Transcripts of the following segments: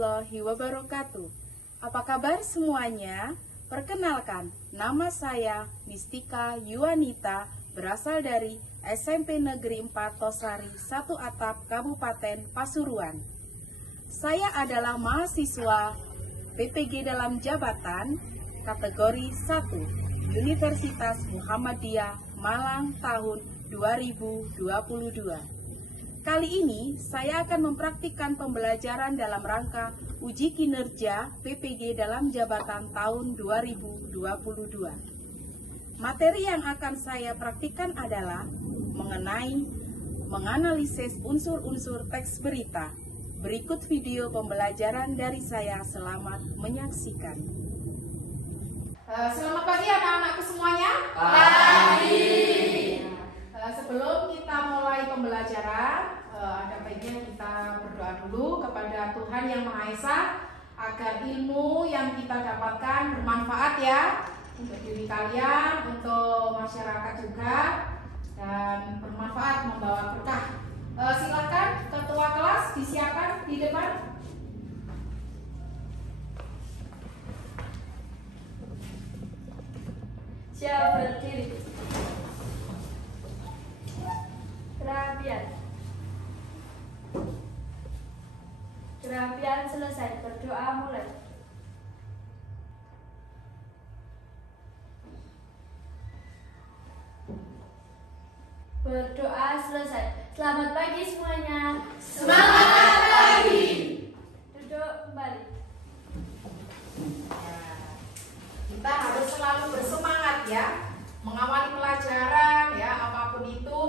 warahmatullahi wabarakatuh. Apa kabar semuanya? Perkenalkan, nama saya Mistika Yuanita, berasal dari SMP Negeri 4 Tosari 1 Atap, Kabupaten Pasuruan. Saya adalah mahasiswa PPG dalam jabatan kategori 1 Universitas Muhammadiyah Malang tahun 2022. Kali ini saya akan mempraktikkan pembelajaran dalam rangka uji kinerja PPG dalam jabatan tahun 2022. Materi yang akan saya praktikkan adalah mengenai menganalisis unsur-unsur teks berita. Berikut video pembelajaran dari saya, selamat menyaksikan. Selamat pagi anak-anakku semuanya. Pagi. Sebelum kita mulai pembelajaran, ada baiknya kita berdoa dulu kepada Tuhan Yang Maha Esa agar ilmu yang kita dapatkan bermanfaat ya untuk diri kalian, untuk masyarakat juga, dan bermanfaat, membawa berkah. Silakan ketua kelas disiapkan di depan. Siap berdiri. Kerapian selesai, berdoa mulai. Berdoa selesai. Selamat pagi semuanya. Semangat pagi. Duduk kembali. Kita harus selalu bersemangat ya, mengawali pelajaran ya, apapun itu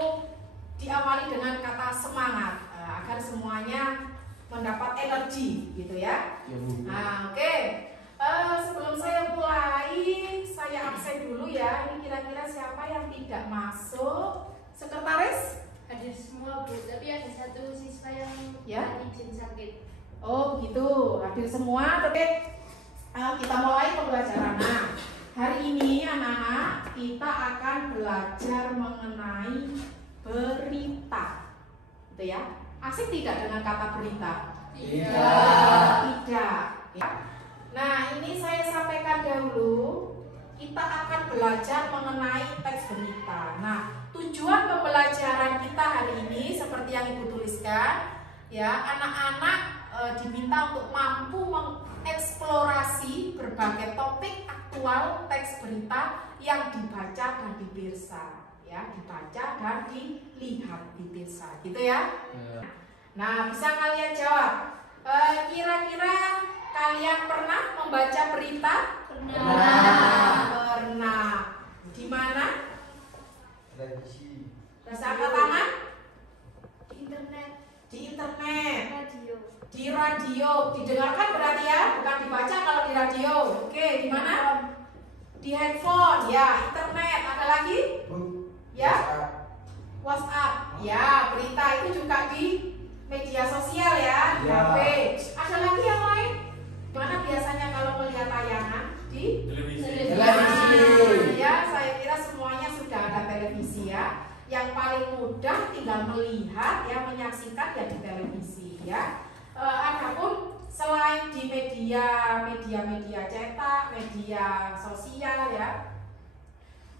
diawali dengan kata semangat agar semuanya mendapat energi gitu ya. Nah, oke. Sebelum saya mulai, saya absen dulu ya. Ini kira-kira siapa yang tidak masuk? Sekretaris? Hadir semua Bu, tapi ada satu siswa yang izin sakit. Oh gitu, hadir semua. Oke, kita mulai pembelajaran. Nah, hari ini anak-anak kita akan belajar mengenai berita, gitu ya. Asik tidak dengan kata berita? Tidak. Ya. Nah, ini saya sampaikan dahulu. Kita akan belajar mengenai teks berita. Nah, tujuan pembelajaran kita hari ini seperti yang Ibu tuliskan, ya, anak-anak diminta untuk mampu mengeksplorasi berbagai topik aktual teks berita yang dibaca dan dipirsa. Ya, dibaca dan dilihat di desa, gitu ya. Nah, bisa kalian jawab. Kira-kira kalian pernah membaca berita? Pernah. Di mana? Bisa angkat tangan? Di internet. Di internet. Radio. Di radio. Didengarkan berarti ya, bukan dibaca kalau di radio. Oke, di mana? Di handphone. Ya, internet. Ada lagi? Ya, WhatsApp. Ya, berita itu juga di media sosial ya, di HP. Ada lagi yang lain? Mana biasanya kalau melihat tayangan di televisi? Ya, saya kira semuanya sudah ada televisi ya. Yang paling mudah tinggal melihat ya, menyaksikan ya di televisi ya. Adapun selain di media cetak, media sosial ya,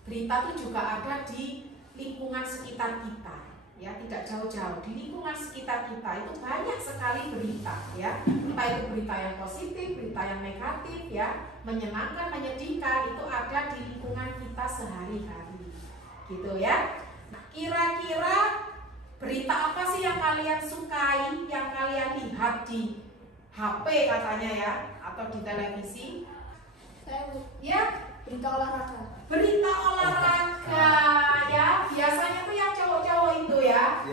berita itu juga ada di lingkungan sekitar kita ya, tidak jauh-jauh. Di lingkungan sekitar kita itu banyak sekali berita ya, entah itu berita yang positif, berita yang negatif ya, menyenangkan, menyedihkan, itu ada di lingkungan kita sehari-hari gitu ya. Kira-kira berita apa sih yang kalian sukai, yang kalian lihat di HP katanya ya, atau di televisi? Ya, Berita olahraga. berita olahraga ya, biasanya tuh yang cowok-cowok itu ya,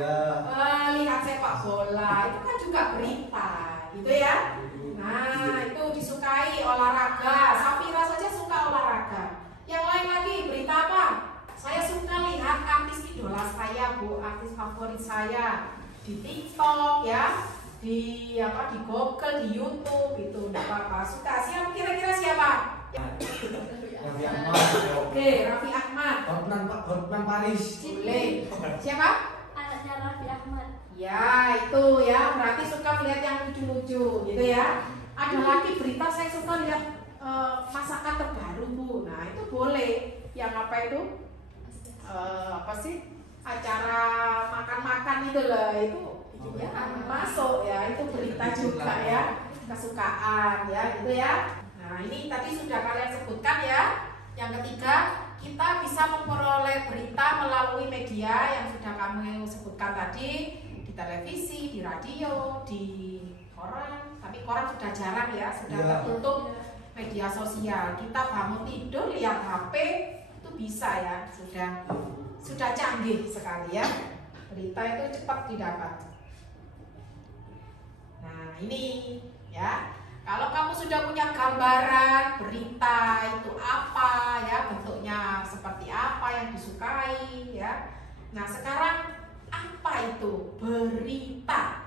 lihat sepak bola itu kan juga berita gitu ya. Nah, itu disukai olahraga. Safira saja suka olahraga. Yang lain lagi berita apa? Saya suka lihat artis idola saya Bu, artis favorit saya di TikTok ya, di Google, di YouTube itu enggak apa-apa. Suka. Siapa kira-kira siapa? Raffi Ahmad. Oke, Raffi Ahmad. Hotman Paris. Boleh. Siapa? Anaknya Raffi Ahmad. Ya, itu ya, berarti suka lihat yang lucu-lucu gitu ya. Ada lagi berita saya suka lihat masakan terbaru Bu. Nah, itu boleh. Yang apa itu? Apa sih? Acara makan-makan itu loh, itu ya masuk ya, itu berita juga ya. Kesukaan ya, gitu ya. Nah, ini tadi sudah kalian sebutkan ya. Yang ketiga, kita bisa memperoleh berita melalui media yang sudah kamu sebutkan tadi. Televisi, di radio, di koran, tapi koran sudah jarang ya, sudah tertutup media sosial. Kita bangun tidur lihat HP itu bisa ya, sudah canggih sekali ya. Berita itu cepat didapat. Nah ini ya, kalau kamu sudah punya gambaran berita itu apa ya, bentuknya seperti apa yang disukai ya. Nah sekarang apa itu berita?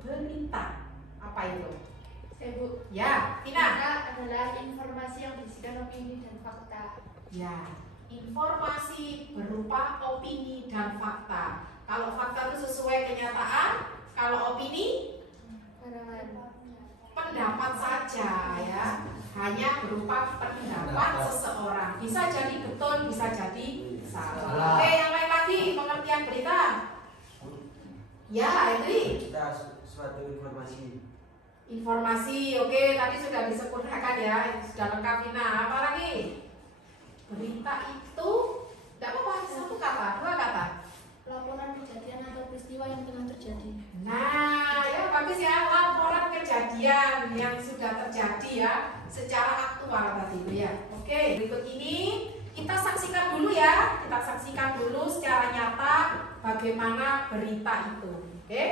Berita apa itu? Bu. Ya, Tina. Berita adalah informasi yang berisikan opini dan fakta. Ya, informasi berupa opini dan fakta. Kalau fakta itu sesuai kenyataan, kalau opini pendapat saja ya, hanya berupa pendapat seseorang. Bisa jadi betul, bisa jadi salah. Oke, yang lain lagi pengertian berita. Ya, Andri. Suatu informasi. Informasi, oke, tadi sudah disempurnakan ya, sudah lengkap. Nah, apa lagi? Berita itu, tidak apa-apa, satu kata, dua kata. Laporan kejadian atau peristiwa yang tengah terjadi. Nah, ya bagus ya, laporan kejadian yang sudah terjadi ya, secara aktual tadi itu ya. Oke, berikut ini kita saksikan dulu ya, kita saksikan dulu secara nyata bagaimana berita itu. Oke,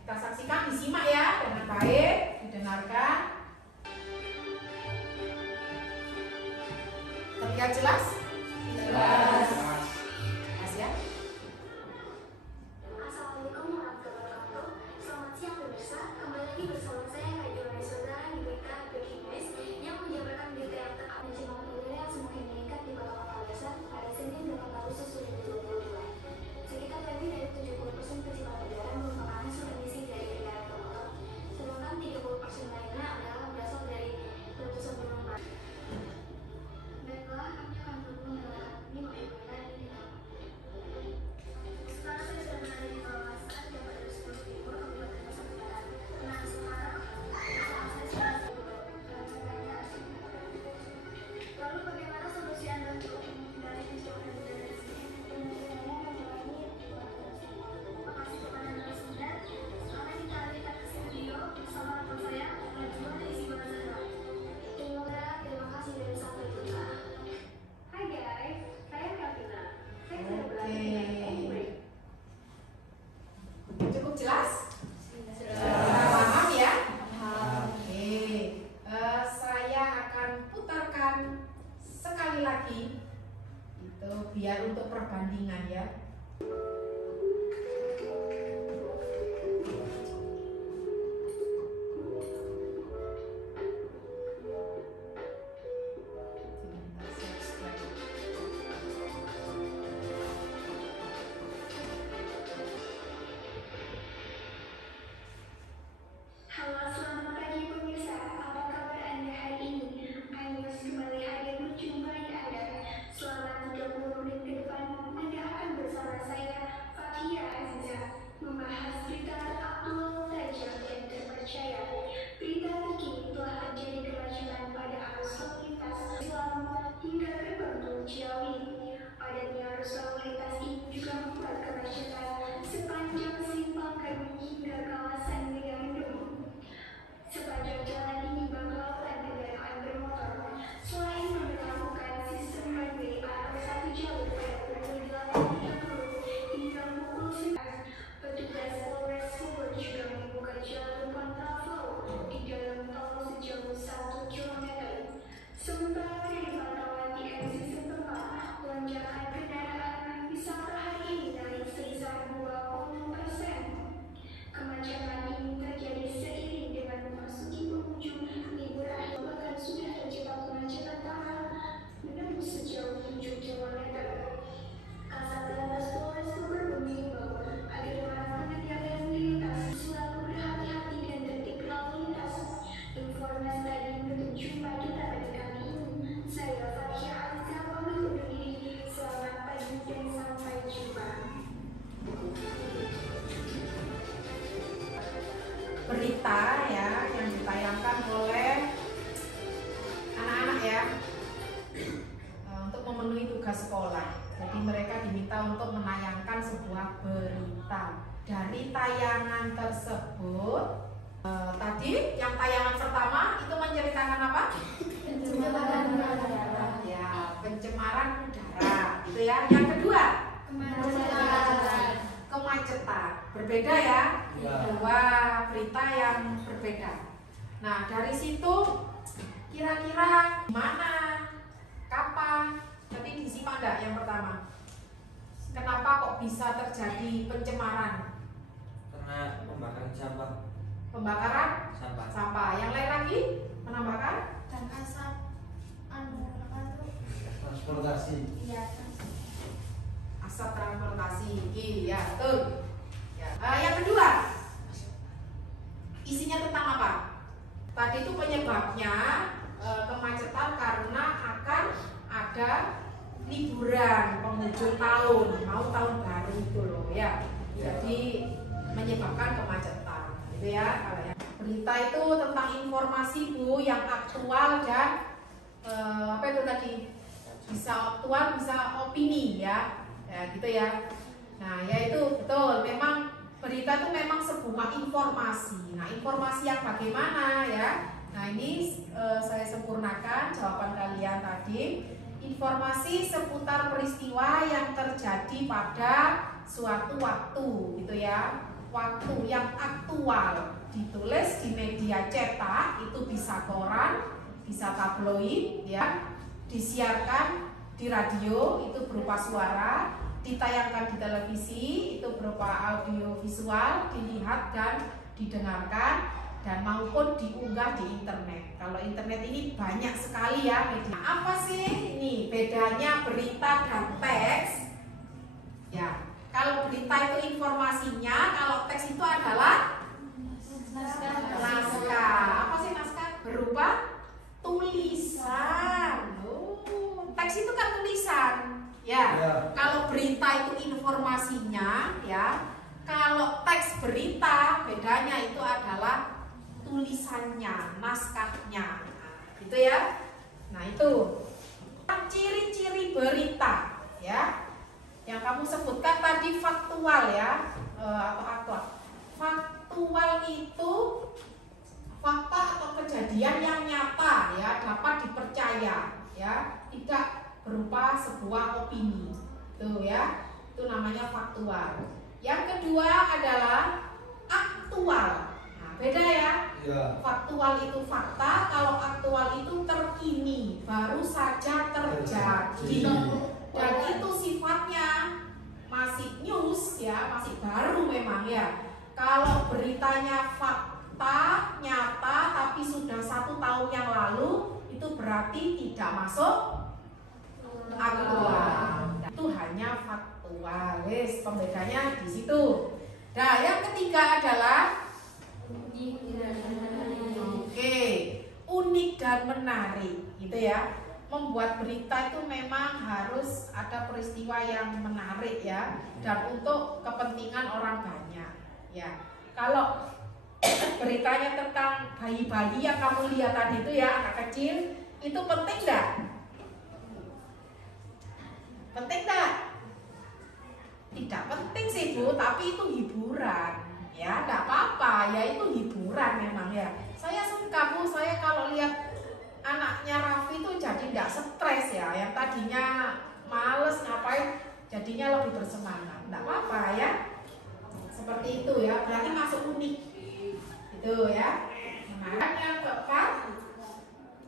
kita saksikan, disimak ya dengan baik, didengarkan. Terlihat jelas? Jelas. Jelas ya. Assalamualaikum warahmatullahi wabarakatuh. Selamat siang pemirsa. Kembali lagi bersama saya Kak Johannes Saudara di berita Breaking News yang menjabarkan berita yang terupdate jemaah pemilih yang semakin meningkat di Kota Pamekasan pada Senin 8 Agustus 2022. Sekitar lebih dari 70% penjualan kendaraan merupakan hasil emisi dari kendaraan bermotor, sedangkan 30% lainnya adalah berasal dari letusan gunung Merapi. Baiklah, kami akan terus menerangkan ini mengenai ini. Sekarang saya sudah berada di kawasan yang berada di sebelah timur Kabupaten Nusa Tenggara. Nah, sekarang saya lalu bagaimana solusi Anda untuk menghindari kecelakaan di daerah sini? Terima kasih kepada narasumber. Sekarang kita lihat ke studio bersama rekan saya, Najwa Desi Bazara. Terima kasih dari sampai jumpa. Hai guys, saya Kavina. Saya sudah berada di Anyway. Cukup jelas? Jelas. Paham ya? Oke, saya akan putarkan sekali lagi itu biar untuk perbandingan ya. Halo, selamat pagi pemirsa. Apa kabar Anda hari ini? Kami masih kembali hadir menjumpai Anda. Selama 30 menit ke depan, Anda akan bersama saya, Fathia Aziza, membahas berita aktual, tajam, dan terpercaya. Berita terkini telah terjadi kemacetan pada arus lalu lintas Islam hingga gerbang tol Ciawi. Padatnya arus lalu lintas ini juga membuat kemacetan sepanjang simpang Kadung hingga kawasan Megamendung. Sepanjang jalan ini bakalan kendaraan bermotor. Selain memperlakukan sistem one way atau satu jalur pada pukul 8.30 hingga pukul 9, petugas Polres Bogor juga membuka jalur kontraflow di dalam tol sejauh 1 km. Sementara dari pantauan TMC setempat, lonjakan kendaraan wisata hari ini naik sebesar 20%. Kemacetan ini terjadi seiring dengan memasuki penghujung libur akhir, bahkan sudah terjebak kemacetan parah menembus sejauh 7 km. Kasat Lantas Polres Bogor mengimbau agar para tugas sekolah. Jadi mereka diminta untuk menayangkan sebuah berita. Dari tayangan tersebut, tadi yang tayangan pertama itu menceritakan apa? Pencemaran udara. Ya, pencemaran udara. Itu ya. Yang kedua, kemacetan. Berbeda ya? Dua berita yang berbeda. Nah, dari situ kira-kira mana, kapan? Tadi disimak enggak yang pertama? Kenapa kok bisa terjadi pencemaran? Karena pembakaran sampah. Pembakaran Sampah. sampah. Yang lain lagi menambahkan Dan asap apa tuh? Transportasi. Iya. asap transportasi. Iya, betul. Ya. Yang kedua, isinya tentang apa? Tadi itu penyebabnya kemacetan karena akan ada liburan penghujung tahun, mau tahun baru itu loh ya. Jadi menyebabkan kemacetan, gitu ya. Kalau yang berita itu tentang informasi Bu yang aktual dan apa itu tadi? Bisa aktual, bisa opini ya. Ya gitu ya. Nah, ya itu betul. Memang berita itu memang sebuah informasi. Nah, informasi yang bagaimana ya? Nah, ini saya sempurnakan jawaban kalian tadi. Informasi seputar peristiwa yang terjadi pada suatu waktu, gitu ya. Waktu yang aktual ditulis di media cetak, itu bisa koran, bisa tabloid, ya. Disiarkan di radio, itu berupa suara, ditayangkan di televisi, itu berupa audio visual, dilihat dan didengarkan, dan maupun diunggah di internet. Kalau internet ini banyak sekali ya media. Apa sih ini bedanya berita dan teks? Ya, kalau berita itu informasinya, kalau teks itu adalah naskah. Apa sih naskah? Berupa tulisan. Teks itu kan tulisan. Ya. Kalau berita itu informasinya, ya. Kalau teks berita bedanya itu adalah tulisannya, naskahnya, gitu ya. Nah itu ciri-ciri berita, ya. Yang kamu sebutkan tadi faktual ya, atau aktual. Faktual itu fakta atau kejadian yang nyata, ya, dapat dipercaya, ya, tidak berupa sebuah opini, tuh ya. Itu namanya faktual. Yang kedua adalah aktual. Beda ya? Faktual itu fakta, kalau aktual itu terkini, baru saja terjadi. Dan itu sifatnya masih news ya, masih baru memang ya. Kalau beritanya fakta, nyata, tapi sudah 1 tahun yang lalu, itu berarti tidak masuk aktual. Itu hanya faktual. Wes, pembedanya di situ. Nah, yang ketiga adalah unik dan menarik, gitu ya. Membuat berita itu memang harus ada peristiwa yang menarik ya, dan untuk kepentingan orang banyak. Ya, kalau beritanya tentang bayi-bayi yang kamu lihat tadi itu ya, anak kecil, itu penting enggak? Penting enggak? Tidak penting sih Bu, tapi itu hiburan. Ya, enggak apa-apa, ya itu hiburan memang ya. Saya suka Bu, saya kalau lihat anaknya Raffi itu jadi enggak stres ya. Yang tadinya males ngapain, jadinya lebih bersemangat. Enggak apa-apa ya. Seperti itu ya, berarti masuk unik. Itu ya. Nah, yang keempat,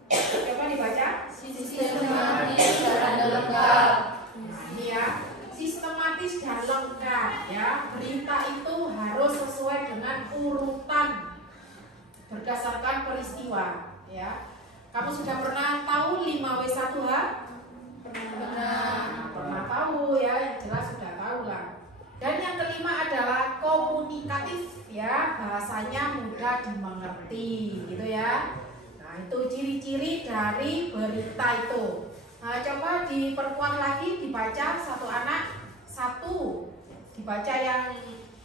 coba dibaca. Sistematis dan lengkap. Nah, ini ya. Sistematis dan lengkap ya. Berita itu harus sesuai dengan urutan berdasarkan peristiwa ya. Kamu sudah pernah tahu 5W1H? Pernah tahu ya, yang jelas sudah tahu lah. Dan yang kelima adalah komunikatif ya, bahasanya mudah dimengerti gitu ya. Nah, itu ciri-ciri dari berita itu. Nah, coba diperkuat lagi, dibaca satu anak, satu. Dibaca yang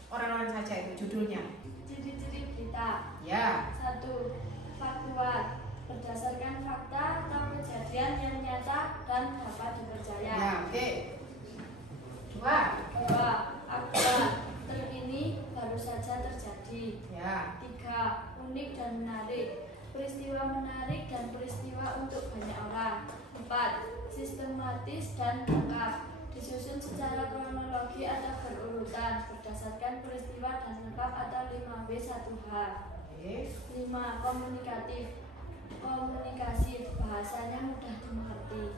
orang-orang saja itu judulnya. Ciri-ciri berita. Ya. 1. Faktual, berdasarkan fakta atau kejadian yang nyata dan dapat dipercaya. Ya, oke. Oke. Dua. Aktor ini baru saja terjadi. Ya. 3. Unik dan menarik. Peristiwa menarik dan peristiwa untuk banyak orang. 4. Sistematis dan lengkap. Disusun secara kronologi atau berurutan berdasarkan peristiwa dan lengkap atau 5W1H. 5. Komunikatif. Komunikasi, bahasanya mudah dimengerti.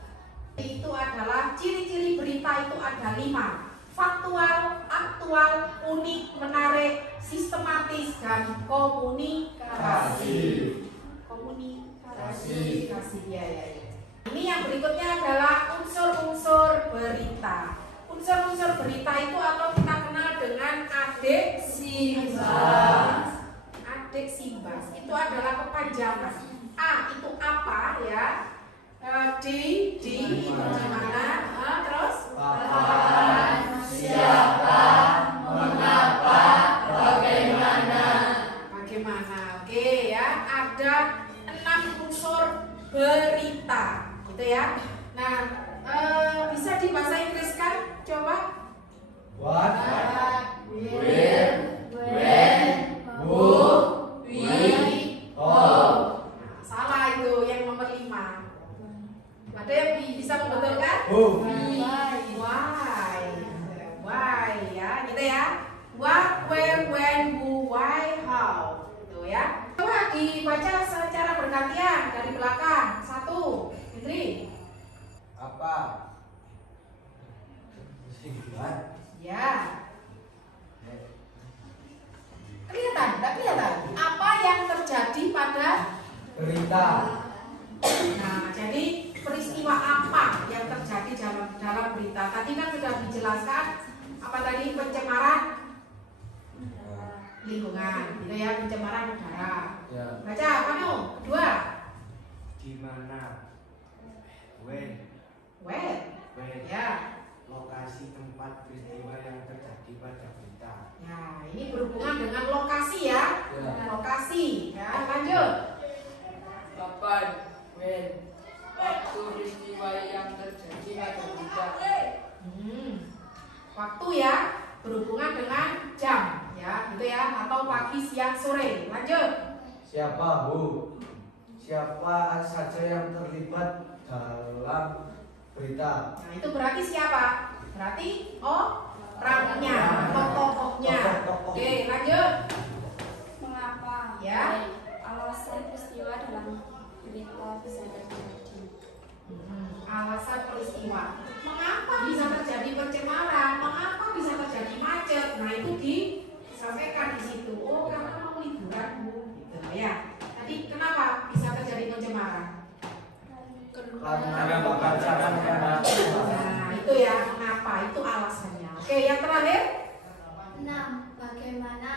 Itu adalah ciri-ciri berita itu ada 5. Faktual, aktual, unik, menarik, sistematis, dan komunikasi. Komunikasi, ya. Ini yang berikutnya adalah unsur-unsur berita. Unsur-unsur berita itu atau kita kenal dengan adik simbas. Adik simbas itu adalah kepanjangan. A itu apa ya? Di itu di mana? Terus kapan, siapa, mengapa, bagaimana. Oke ya, ada 6 unsur berita, gitu ya. Nah, bisa di bahasa Inggris kan? Coba. What, Where, when, who, we, how. Salah itu yang nomor 5. Ada yang bisa membetulkan? Who. Why ya, gitu ya. What, where, when, who, why, how. Gitu ya. Coba dibaca secara bergantian dari belakang. 1, Fitri. Apa? Ya. Kelihatan? Tidak kelihatan? Apa yang terjadi pada Berita. Nah, jadi peristiwa apa yang terjadi dalam berita? Tadi kan sudah dijelaskan apa tadi, pencemaran lingkungan, gitu ya, pencemaran udara. Ya. Baca apa no? 2. Di mana? When? Ya. Lokasi tempat peristiwa yang terjadi pada berita. Ya, ini berhubungan dengan lokasi ya. Ya. Lokasi. Ya, lanjut. Kapan, when, waktu peristiwa yang terjadi pada berita. Waktu ya, berhubungan dengan jam ya, gitu ya, atau pagi, siang, sore. Lanjut. Siapa, who. Siapa saja yang terlibat dalam berita. Nah, itu berarti siapa? Berarti orangnya atau tokohnya. Oke, lanjut. Mengapa? Ya. Alasan peristiwa dalam berita bisa terjadi. Alasan peristiwa. Mengapa bisa terjadi pencemaran? Mengapa bisa terjadi macet? Nah, itu disampaikan di situ. Oh, karena mau liburan, Bu. Gitu ya. Tadi kenapa bisa terjadi pencemaran? Karena bakaran karena. Nah, itu ya, kenapa? Itu alasannya. Oke, yang terakhir. 6. Bagaimana?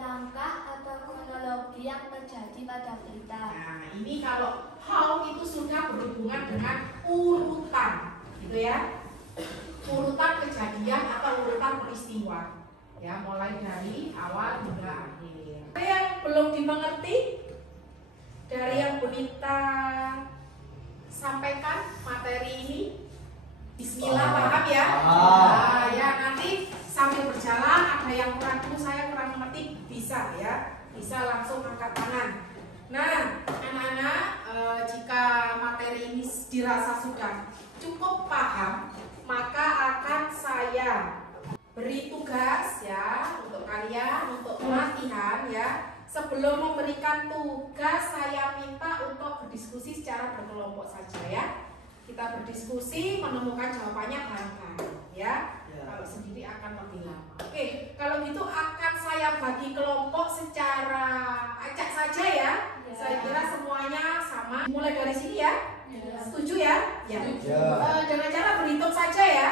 Langkah atau kronologi yang terjadi pada berita. Nah, ini kalau how itu sudah berhubungan dengan urutan, gitu ya. Urutan kejadian atau urutan peristiwa. Ya, mulai dari awal hingga akhir. Ada yang belum dimengerti dari yang Bonita sampaikan materi ini? Bismillah, paham ya? Nah, ya nanti sambil berjalan ada yang kurang tahu, saya kurang mengerti, bisa ya, bisa langsung angkat tangan. Nah, anak-anak, jika materi ini dirasa sudah cukup paham, maka akan saya beri tugas ya untuk kalian, untuk pelatihan ya. Sebelum memberikan tugas, saya minta untuk berdiskusi secara berkelompok saja ya. Kita berdiskusi, menemukan jawabannya bareng-bareng ya. Kalau sendiri akan lebih lama. Oke, kalau gitu akan saya bagi kelompok secara acak saja ya. Saya kira semuanya sama. Mulai dari sini ya. Setuju ya? Ya. Dengan cara berhitung saja ya.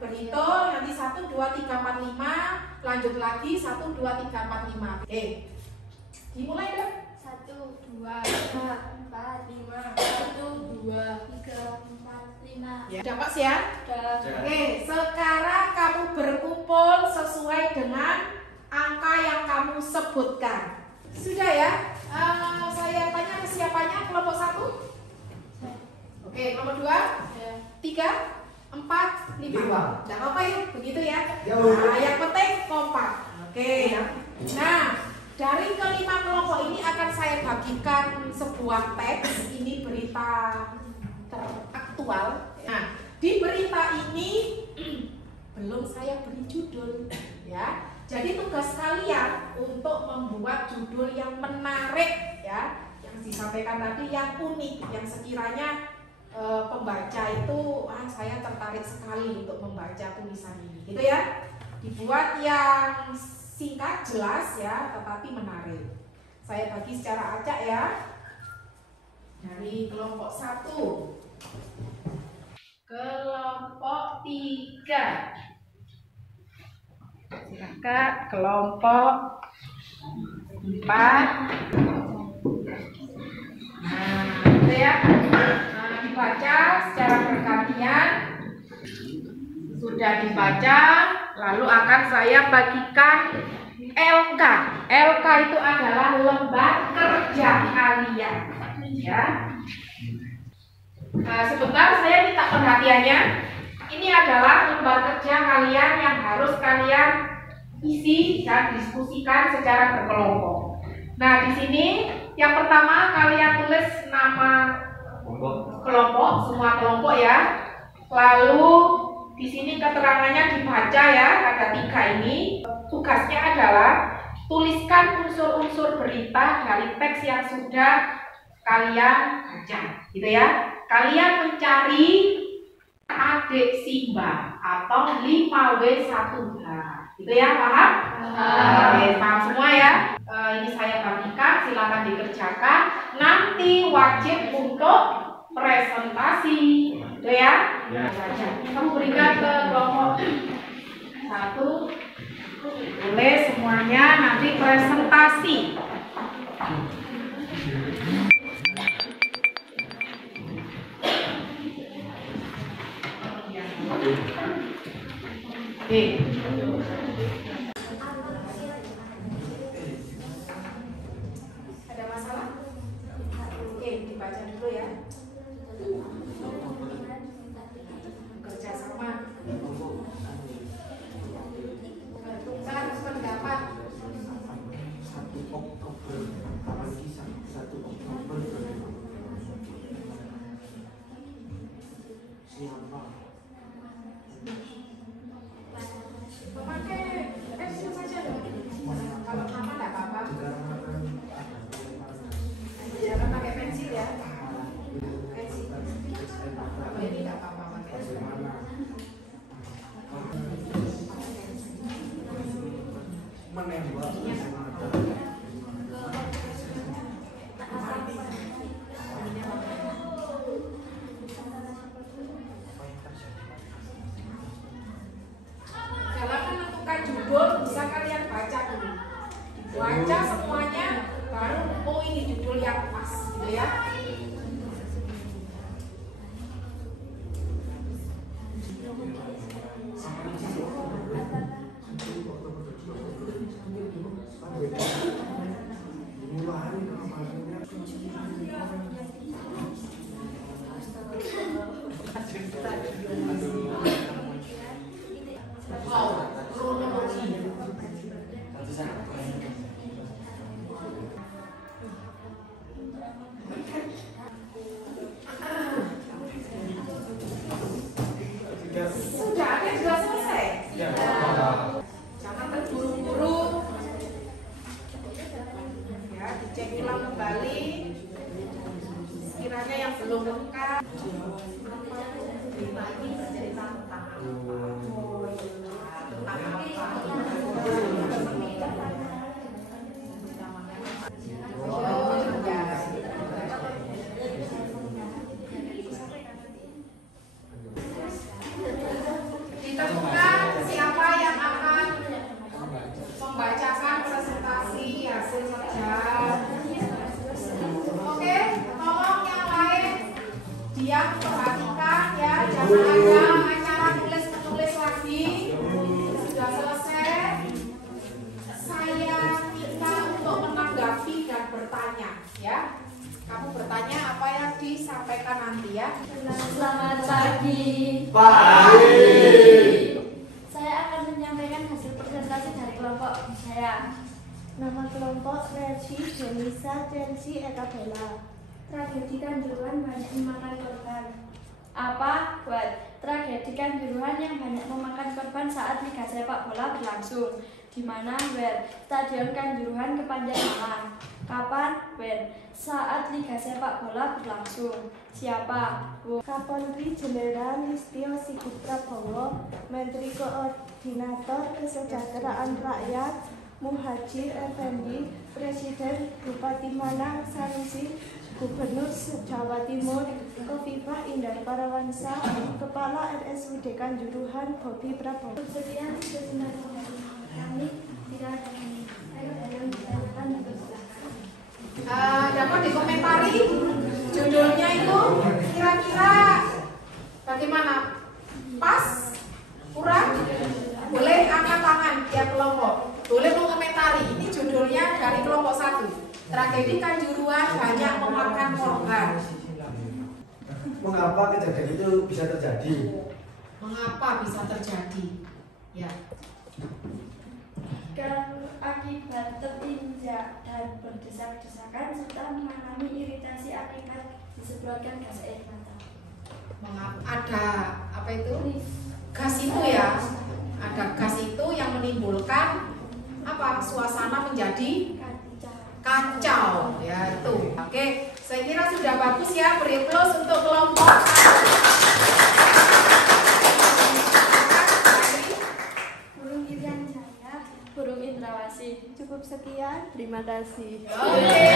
Berhitung nanti 1, 2, 3, 4, 5. Lanjut lagi 1, 2, 3, 4, 5. Oke. Dimulai deh. 1, 2, 3, 4, 5. 1, 2, 3, 4, 5. Ya, dapat sih ya? Oke, sekarang kamu berkumpul sesuai dengan angka yang kamu sebutkan. Sudah ya? Saya tanya ke siapanya, kelompok 1? Oke, nomor 2? 3? 4, 5. Tidak apa-apa ya, begitu ya. Ya. Nah, yang penting kompak. Oke. Nah, dari kelima kelompok ini akan saya bagikan sebuah teks. Ini berita teraktual. Nah, di berita ini belum saya beri judul, ya. Jadi tugas kalian untuk membuat judul yang menarik, ya, yang disampaikan tadi yang unik, yang sekiranya pembaca itu, saya tertarik sekali untuk membaca tulisan ini, gitu ya. Dibuat yang singkat, jelas ya, tetapi menarik. Saya bagi secara acak ya. Dari kelompok 1, kelompok 3. Silakan kelompok 4. Nah, gitu ya. Nah, dibaca secara bergantian. Sudah dibaca, lalu akan saya bagikan LK. LK itu adalah lembar kerja kalian, ya. Nah, sebentar saya minta perhatiannya. Ini adalah lembar kerja kalian yang harus kalian isi dan diskusikan secara berkelompok. Nah, di sini yang pertama kalian tulis nama kelompok, semua kelompok ya. Lalu di sini keterangannya dibaca ya, ada 3 ini. Tugasnya adalah tuliskan unsur-unsur berita dari teks yang sudah kalian baca, gitu ya. Kalian mencari adik Simba atau 5W1H, gitu ya, paham? Oke, paham semua ya. Ini saya bagikan, silakan dikerjakan. Nanti wajib untuk presentasi, gitu ya. Kamu berikan ke kelompok 1, tulis semuanya, nanti presentasi. Oke. Ada masalah? Oke, dibaca dulu ya. Kerja sama. Tukar pendapat. 1 Oktober, apalagi 1 Oktober. Siapa? Memakai pensil saja dong. Kalau nama enggak apa-apa. Jangan pakai pensil ya. Pensil. Kalau ini enggak apa-apa pakai pensil. Menembak. Dalam menentukan judul bisa kalian baca dulu. Baca semuanya, baru oh ini judul yang pas, gitu ya. Kronologi. Sudah ada juga selesai. Jangan terburu-buru. Ya, dicek ulang kembali. Sekiranya yang belum lengkap. Berbagi cerita tentang apa? Ditentukan siapa yang akan membacakan presentasi hasil kerja. Oke, tolong yang lain diam, perhatikan ya, jangan ada acara tulis-menulis lagi. Sudah selesai, saya minta untuk menanggapi dan bertanya ya. Kamu bertanya apa yang disampaikan nanti ya. Selamat pagi. Pagi. Saya akan menyampaikan hasil presentasi dari kelompok saya. Nama kelompok Resi, Denisa, Chelsea, Eka Bella. Tragedi Kanjuruhan banyak memakan korban. Apa? Buat tragedi Kanjuruhan yang banyak memakan korban saat liga sepak bola berlangsung. Di mana? Where? Stadion Kanjuruhan Kepanjen Malang. Kapan? When? Saat liga sepak bola berlangsung. Siapa? Kapolri Jenderal Listio Sigit Prabowo, Menteri Koordinator Kesejahteraan Rakyat Muhadjir Effendi, Presiden Bupati Malang Sanusi, Gubernur Jawa Timur Khofifah Indar Parawansa, Kepala RSUD Kanjuruhan Bobi Prabowo. Sekian presentasi dari kami. Tidak ada yang ditanyakan untuk Dapat dikomentari judulnya itu kira-kira bagaimana? Pas? Kurang? Boleh angkat tangan tiap kelompok. Boleh mengomentari. Ini judulnya dari kelompok 1. Tragedi Kanjuruhan banyak memakan korban. Mengapa kejadian itu bisa terjadi? Mengapa bisa terjadi? Ya. Akibat terinjak dan berdesak-desakan serta mengalami iritasi akibat disemprotkan gas air mata. Ada apa itu? Gas itu ya. Ada gas itu yang menimbulkan apa? Suasana menjadi kacau ya itu. Oke, saya kira sudah bagus ya. Beri aplaus untuk kelompok. Burung Irian Jaya, burung Indrawasi. Cukup sekian, terima kasih. Oke.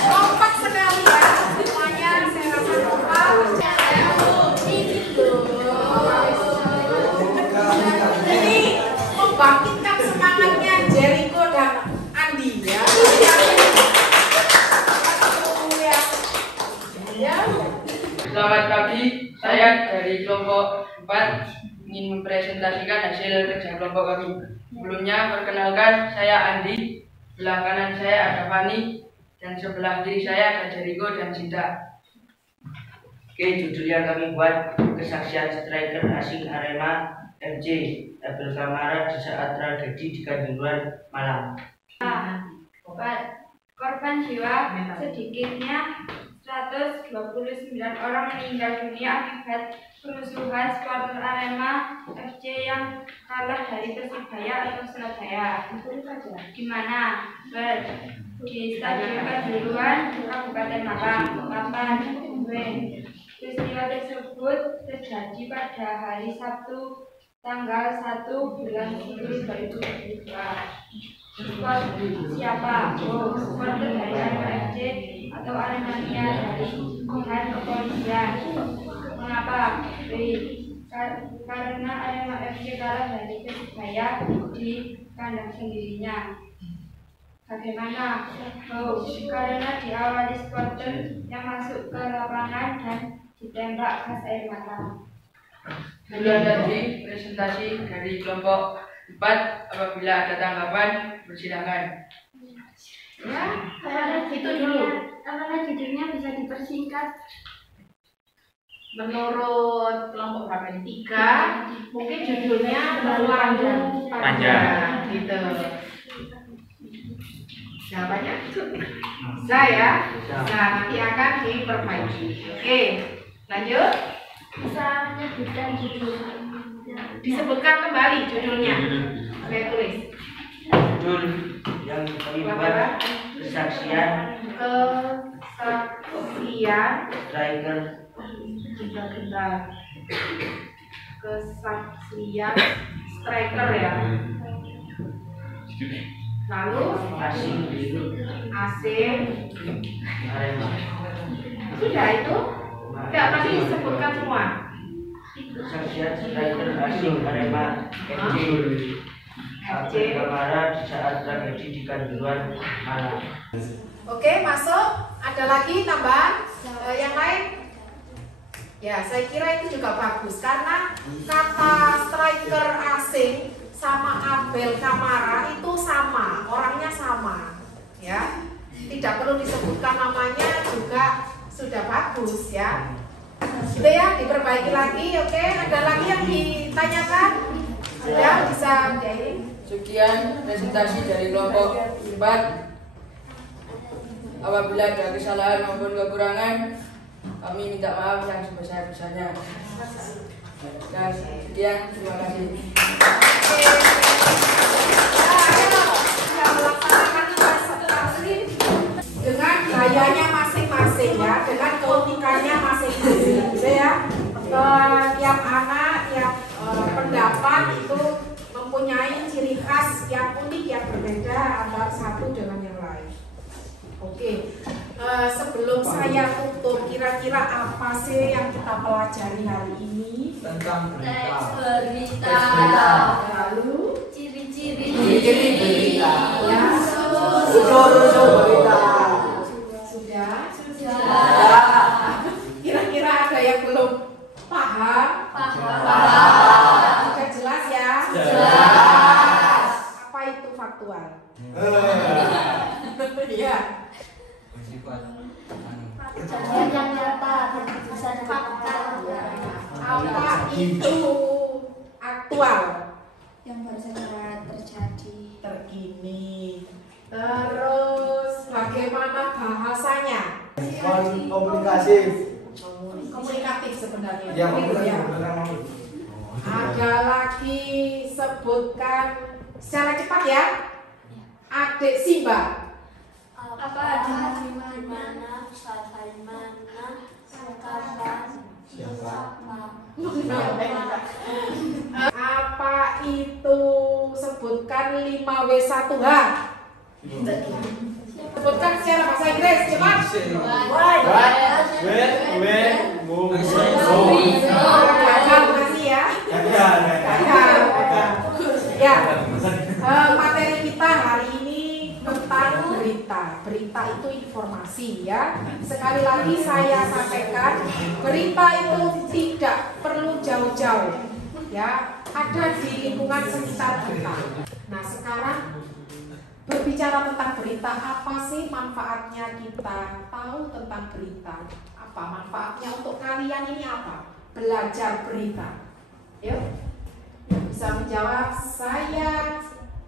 Kompak sekali ya. Semuanya saya rasa kompak. Ini membangkitkan semangatnya Jericho dan Andi ya. Selamat pagi, saya dari kelompok 4 ingin mempresentasikan hasil kerja kelompok kami. Sebelumnya perkenalkan, saya Andi, sebelah kanan saya ada Fani, dan sebelah kiri saya ada Jericho dan Cinta. Oke, judul yang kami buat kesaksian striker asing Arema FC Abel Kamara di saat tragedi di Kanjuruhan Malang. Korban jiwa sedikitnya 129 orang meninggal dunia akibat kerusuhan supporter Arema FC yang kalah dari Persibaya atau Surabaya. Di mana? Di Stadion Kanjuruhan, Kabupaten Malang. Kapan? Peristiwa tersebut terjadi pada hari Sabtu tanggal 1 bulan 10 2022. Siapa? Supporter dari Arema FC atau Aremania dari pihak kepolisian. Mengapa? Karena Arema FC kalah dari Persibaya di kandang sendirinya. Bagaimana? Karena diawali supporter yang masuk ke lapangan dan ditembak gas air mata. Sudah tadi presentasi dari kelompok 4. Apabila ada tanggapan, persilakan. Ya, itu dulu. Apakah judulnya bisa dipersingkat? Menurut kelompok berapa ini? 3, mungkin judulnya terlalu panjang gitu. Jawabannya bisa ya? Bisa, nanti akan diperbaiki. Oke, lanjut. Bisa menyebutkan judul. Disebutkan kembali judulnya. Saya tulis. Judul yang kami buat kesaksian striker kesaksian striker ya. Lalu asing Arema. sudah itu tidak tadi disebutkan semua. Kesaksian striker asing Arema FC Abel Kamara di saat tragedi di Kanjuruhan Malang. Oke, masuk. Ada lagi tambahan yang lain? Ya, saya kira itu juga bagus karena kata striker asing sama Abel Kamara itu sama, orangnya sama, ya. tidak perlu disebutkan namanya juga sudah bagus ya. Gitu ya, diperbaiki lagi. Oke, ada lagi yang ditanyakan? Sudah bisa jadi. Sekian presentasi dari kelompok 4. Apabila ada kesalahan maupun kekurangan, kami minta maaf yang sebesar-besarnya. Dan sekian, terima kasih. Dengan gayanya masing-masing ya, dengan keunikannya masing-masing, gitu ya. Tiap anak, tiap pendapat itu mempunyai ciri khas yang unik, yang berbeda antara satu dengan yang lain. Oke, sebelum saya tutup, kira-kira apa sih yang kita pelajari hari ini? Tentang berita. Lalu Ciri-ciri berita. ya, berita. sudah. Kira-kira ada yang belum paham? Sudah jelas ya? Jelas. Apa itu faktual? Iya. Kejadian yang nyata dan bisa fakta. Apa itu aktual? yang baru saja terjadi. Terkini. Terus bagaimana bahasanya? Komunikasi. Komunikatif sebenarnya. Ya, Begitu ya. komunikasi. Ada lagi, sebutkan secara cepat ya. Adik Simba. Apa di mana, bagaimana, kapan, siapa. Apa itu, sebutkan 5W1H. Sebutkan secara bahasa Inggris, cepat. Gagal masih ya. Ya, materi kita hari ini tentang berita. Berita itu informasi ya. Sekali lagi saya sampaikan, berita itu tidak perlu jauh-jauh ya. Ada di lingkungan sekitar kita. Nah, sekarang berbicara tentang berita, apa sih manfaatnya kita tahu tentang berita? Apa manfaatnya untuk kalian ini apa? Belajar berita. Yuk, yang bisa menjawab saya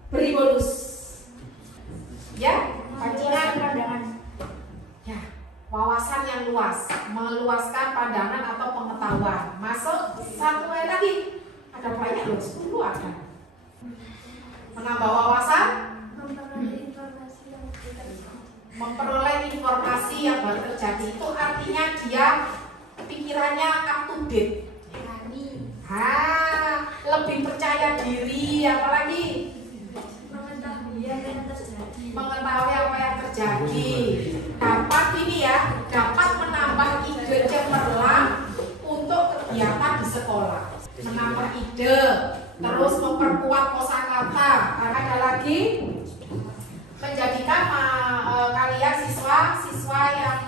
beri bonus. Ya, pancingan. Ya, wawasan yang luas, meluaskan pandangan atau pengetahuan. Masuk satu lagi. Ada banyak loh, 10 ada. Menambah wawasan, memperoleh informasi yang baru terjadi. Itu artinya dia pikirannya up to date. Lebih percaya diri, apalagi mengetahui apa yang terjadi. Dapat ini ya, dapat menambah ide cemerlang untuk kegiatan di sekolah. Menambah ide, terus memperkuat kosakata. Ada lagi, menjadikan kalian siswa yang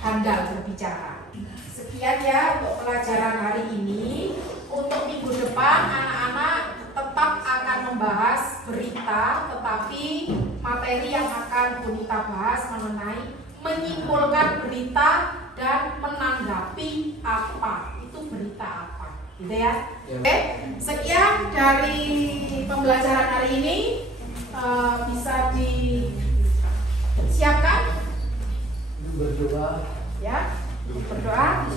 handal berbicara. Sekian ya untuk pelajaran hari ini. Untuk minggu depan anak-anak tetap akan membahas berita, tetapi materi yang akan kita bahas mengenai menyimpulkan berita dan menanggapi apa itu berita apa, gitu ya. Oke, sekian dari pembelajaran hari ini. Bisa disiapkan Berdoa. ya, berdoa.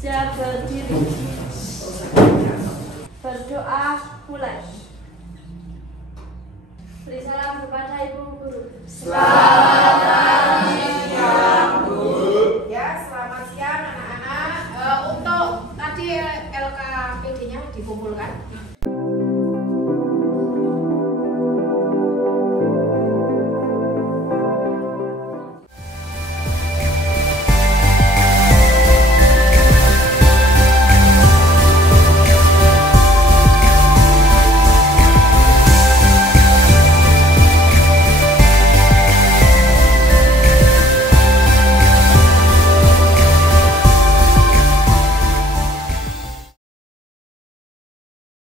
Saya berdiri